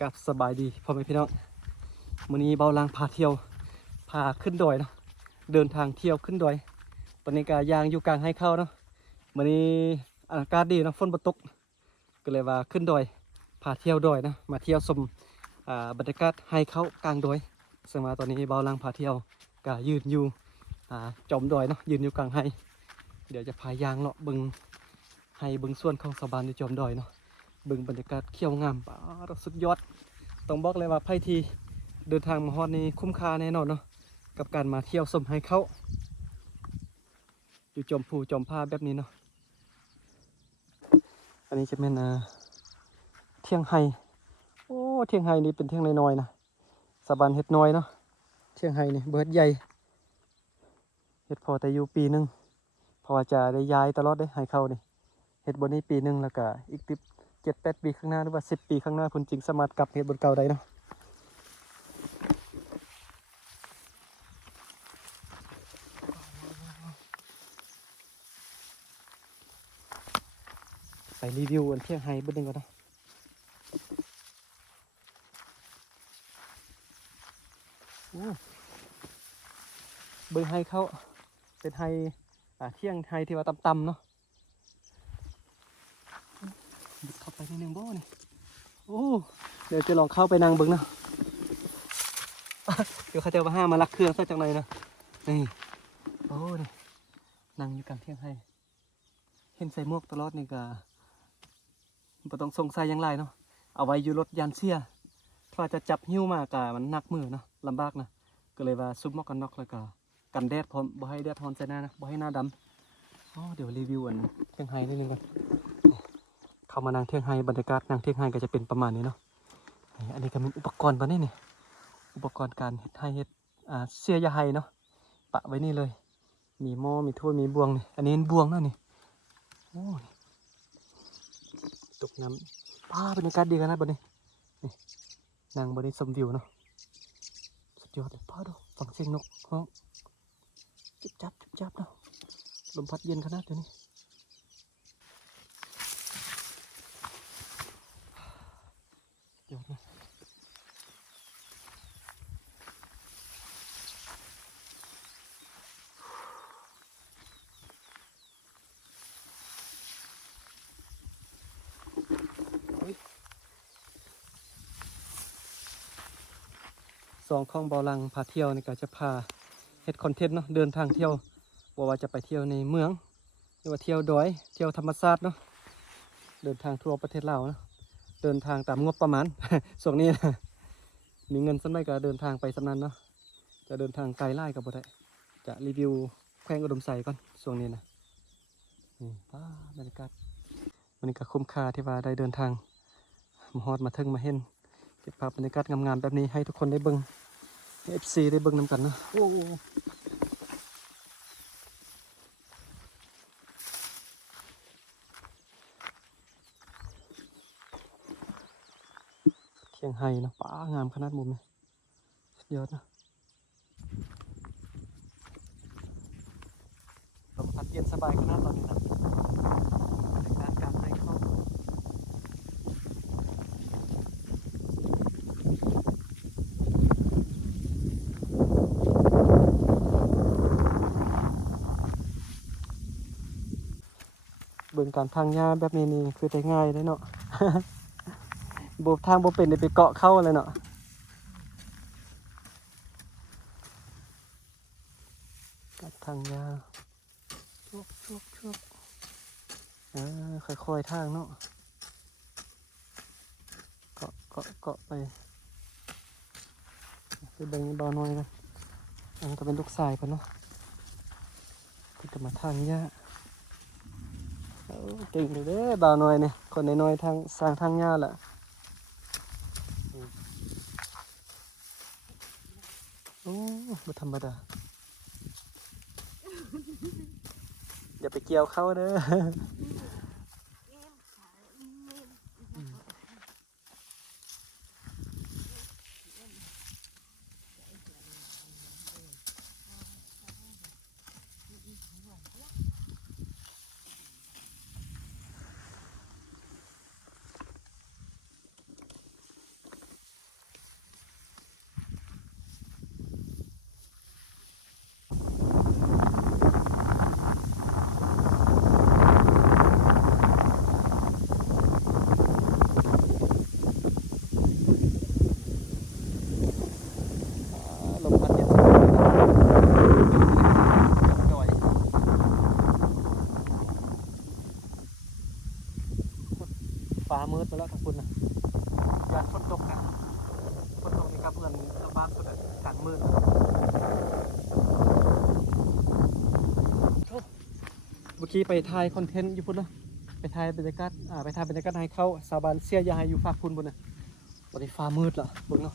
กับสบายดีพ่อแม่พี่น้องมื้อนี้เบาลางพาเที่ยวพาขึ้นดอยเนาะเดินทางเที่ยวขึ้นดอยตอนนี้ก็ยางอยู่กลางให้เข้าเนาะมื้อนี้อากาศดีเนาะฝนบ่ตกก็เลยว่าขึ้นดอยพาเที่ยวดอยนะมาเที่ยวชมบรรยากาศให้เข้ากลางดอยซึ่งมาตอนนี้เบาลางพาเที่ยวก็ยืนอยู่จอมดอยเนาะยืนอยู่กลางให้เดี๋ยวจะพายางเลาะบึงให้บึงส่วนของสะบานอยู่จอมดอยเนาะบึงบรรยากาศเขียวงามสุดยอดต้องบอกเลยว่าไพ่ทีเดินทางมาฮอดนี้คุ้มค่าแน่นอนเนาะกับการมาเที่ยวชมให้เขาอยู่จอมภูจอมพาแบบนี้เนาะอันนี้จะเป็นเที่ยงไฮโอ้เที่ยงไฮนี่เป็นเที่ยงน้อยๆนะสะบานเห็ดน้อยเนาะเที่ยงไฮนี่เบิดใหญ่เห็ดพอแต่อยู่ปีหนึ่งเพราะว่าจะได้ย้ายตลอดได้ให้เข้านี่เห็ดบนนี้ปีหนึ่งแล้วก็อีก7-8 ปีข้างหน้าหรือว่า10 ปีข้างหน้าคุณจริงสามารถกลับเห็ดบนเก่าได้เนาะไปรีวิวอันเที่ยงไฮเบิดนึงก่อนเนาะเบิ่งไฮเขาเป็นไฮเที่ยงไฮที่ว่าต่ำๆเนาะเข้าไปในหนึ่งบ่นี่โอ้เดี๋ยวจะลองเข้าไปนั่งเบิ่งเนาะเดี๋ยวเขาจะมาห้ามาลักเครื่องซะจังเลยนะนี่โอ้นี่นั่งอยู่กลางเที่ยงไฮเห็นใส่หมวกตลอดนี่ก็บ่ต้องสงสัยอย่างไรเนาะเอาไว้อยู่รถยานเสียถ้าจะจับหิ้วมากะมันหนักมือเนาะลำบากนะก็เลยว่าซุปหมวกกันน็อกแล้วก็กันแดดพร้อมบ่ให้แดดร้อนใส่หน้านะบ่ให้หน้าดำอ๋อเดี๋ยวรีวิวอันเที่ยงไฮนิดนึงก่อนเข้ามานั่งเที่ยงไฮบรรยากาศนั่งเที่ยงไฮก็จะเป็นประมาณนี้เนาะอันนี้ก็มีอุปกรณ์ปะนี่อุปกรณ์การเฮ็ดไฮเฮ็ดเสียยาไฮเนาะปะไว้นี่เลยมีหม้อมีถ้วยมีบวงนี่อันนี้เป็นบวงเนาะนี่โอ้ตกน้ำบรรยากาศดีกันนะบนนี้นี่นั่งบนนี้ชมวิวเนาะสุดยอดเลยดูฟังเสียงนกร้องจิบจับจิบจับเนาะลมพัดเย็นขนาดเดี๋ยวนี้ยอดนะสองของเบาลังพาเที่ยวนี่ก็จะพาเฮ็ดคอนเทนต์เนาะเดินทางเที่ยวว่าจะไปเที่ยวในเมืองหรือว่าเที่ยวดอยเที่ยวธรรมชาติเนาะเดินทางทั่วประเทศลาวนะเดินทางตามงบประมาณ ส่วนนี้นะมีเงินสักหน่อยก็เดินทางไปสำนันเนาะจะเดินทางไกลไล่กับบ่ได้จะรีวิวแขวงอุดมไซก่อนช่วงนี้นะนี่บรรยากาศวันนี้ก็คุ้มค่าที่ว่าได้เดินทางมาฮอดมาถึงมาเห็นเก็บภาพบรรยากาศงามๆแบบนี้ให้ทุกคนได้เบิ่งให้ FC ได้เบิ่งนำกันนะโอ้เชียงไฮ้นะงามขนาดมุมเลยสุดยอดนะลมพัดเย็นสบายขนาดตอนนี้นะบรรยากาศการให้เข้าเบิ่งการทางหญ้าแบบนี้นี่คือได้ง่ายเลยเนาะ บทางบ่เป็นได้ไปเกาะเข้าเลยเนาะกัดทางยาชุกค่อยๆทางเนาะเกาะไปแบ่งเบาหน่อยนะอันนี้ก็เป็นลูกทรายกันเนาะที่จะมาทางยาเก่งเลยเด้เบาหน่อยเนี่ยคนน้อยๆทางสร้างทางยาแหละโอ้ไม่ธรรมดาอย่าไปเกี่ยวเข้าเด้อ ยานฝนตกนะฝนตกนี่ครับเพื่อนชาวบ้านคนละกลางมืดเมื่อกี้ไปถ่ายคอนเทนต์อยู่พุ่นเนาะไปถ่ายบรรยากาศไปถ่ายบรรยากาศให้เขาชาวบ้านเสียยาอยู่ฝากพุ่นบนน่ะตอนนี้ฟ้ามืดละเบิ่งเนาะ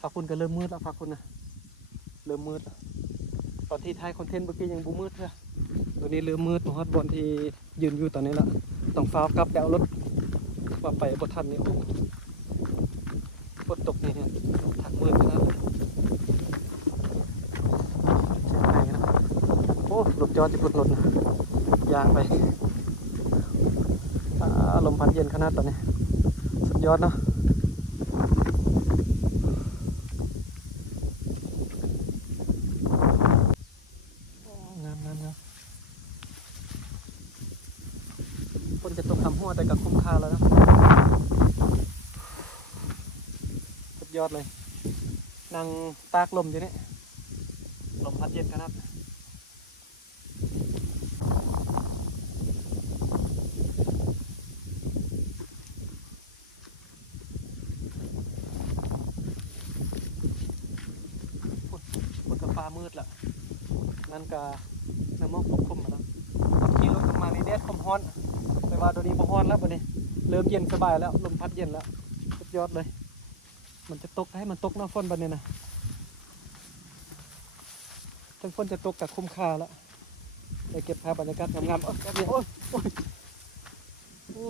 ฝากพุ่นก็เริ่มมืดแล้วฝากพุ่นนะเริ่มมืดแล้วตอนที่ถ่ายคอนเทนต์เมื่อกี้ยังบูมืดเลยตอนนี้เริ่มมืดฮอดบอลที่ยืนอยู่ตอนนี้ละต้องฟ้าวกลับไปเอารถว่าไปบนทันนี่โอ้ฝนตกนี่เนี่ยถักมืดนะครับเชียงใหม่นะโอ้หลบจอที่พุ่นรถนะยางไปลมพัดเย็นขนาดตอนนี้สุดยอดเนาะงามคนจะตกทำหัวแต่กับคุ้มค่าแล้วนะสุดยอดเลยนั่งตากลมอยู่นี่ลมพัดเย็นขนาดฝนกับฟ้ามืดละนั่นก็น้ำมอกปกคลุมมาแล้วขี่รถมาในแดดคมฮ้อนแต่ว่าตัวนี้บ่ฮ้อนแล้ววันนี้เริ่มเย็นสบายแล้วลมพัดเย็นแล้วสุดยอดเลยมันจะตกให้มันตกหน้าฝนบัดนี้นะทั้งฝนจะตกกับคุ้มค่าแล้วไปเก็บภาพบรรยากาศงามๆโอ้ย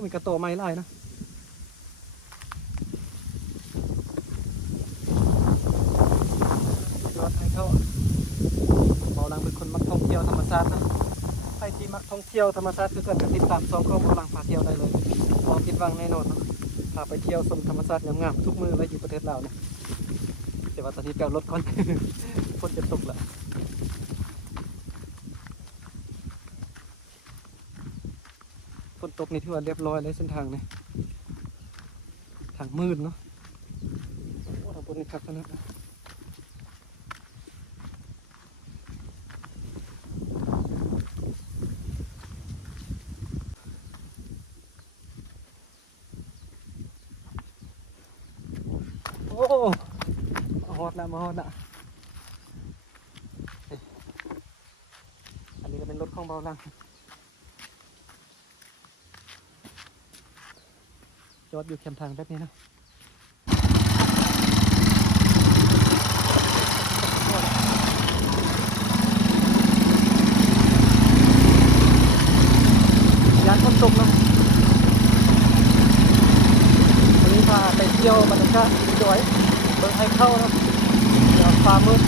มีกระโตไม้ลายนะยอดให้เขาเบาลังเป็นคนมักท่องเที่ยวธรรมชาตินะใครที่มักท่องเที่ยวธรรมชาติคือกันติดตาม2 ข้อเบาลังพาเที่ยวได้เลยพอคิดวังแน่นอนนะพาไปเที่ยวชมธรรมชาติงามๆทุกมือเลยอยู่ประเทศลาวเนี่ยแต่ว่าตอนนี้แปลรถก่อน ฝนจะตกแล้วฝนตกนี่ถือว่าเรียบร้อยเลยเส้นทางเนี่ยทางมืดเนาะโอ้ทางบนนี่คักขนาดโอ้มาฮอดแล้วอันนี้ก็เป็นรถของเบาลังจอดอยู่แคมทางแบบนี้นะยานฝนตกเนาะวันนี้พาไปเที่ยวบรรยากาศสวยเบิ่งให้เข้านะเดี๋ยวฟ้ามืด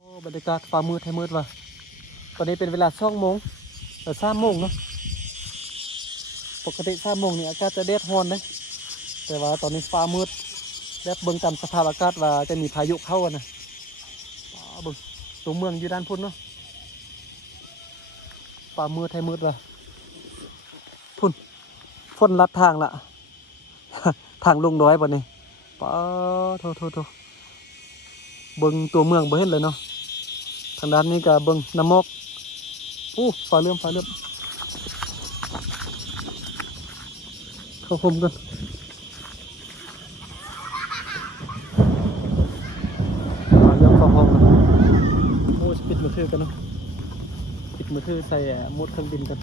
โอ้บรรยากาศฟ้ามืดให้มืดว่ะตอนนี้เป็นเวลา2 โมงแต่3 โมงเนาะปกติ3 โมงนี่อากาศจะแดดร้อนเลยแต่ว่าตอนนี้ฟ้ามืดและเบิ่งตามสภาพอากาศว่าจะมีพายุเข้านะเบิ่งตัวเมืองอยู่ด้านพุ่นเนาะฟ้ามืดให้มืดว่ะพุ่นฝนลัดทางละ ทางลงดอยบ่นี่ป้าโทเบิ่งตัวเมืองบ่เห็นเลยเนาะทางด้านนี้ก็เบิ่งน้ำมอกฟ้าเลื่อมเข้าคมกันฟ้าเลื่อมเข้าห้องนะปิดมือถือกันเนาะปิดมือถือใส่โหมดเครื่องบินกัน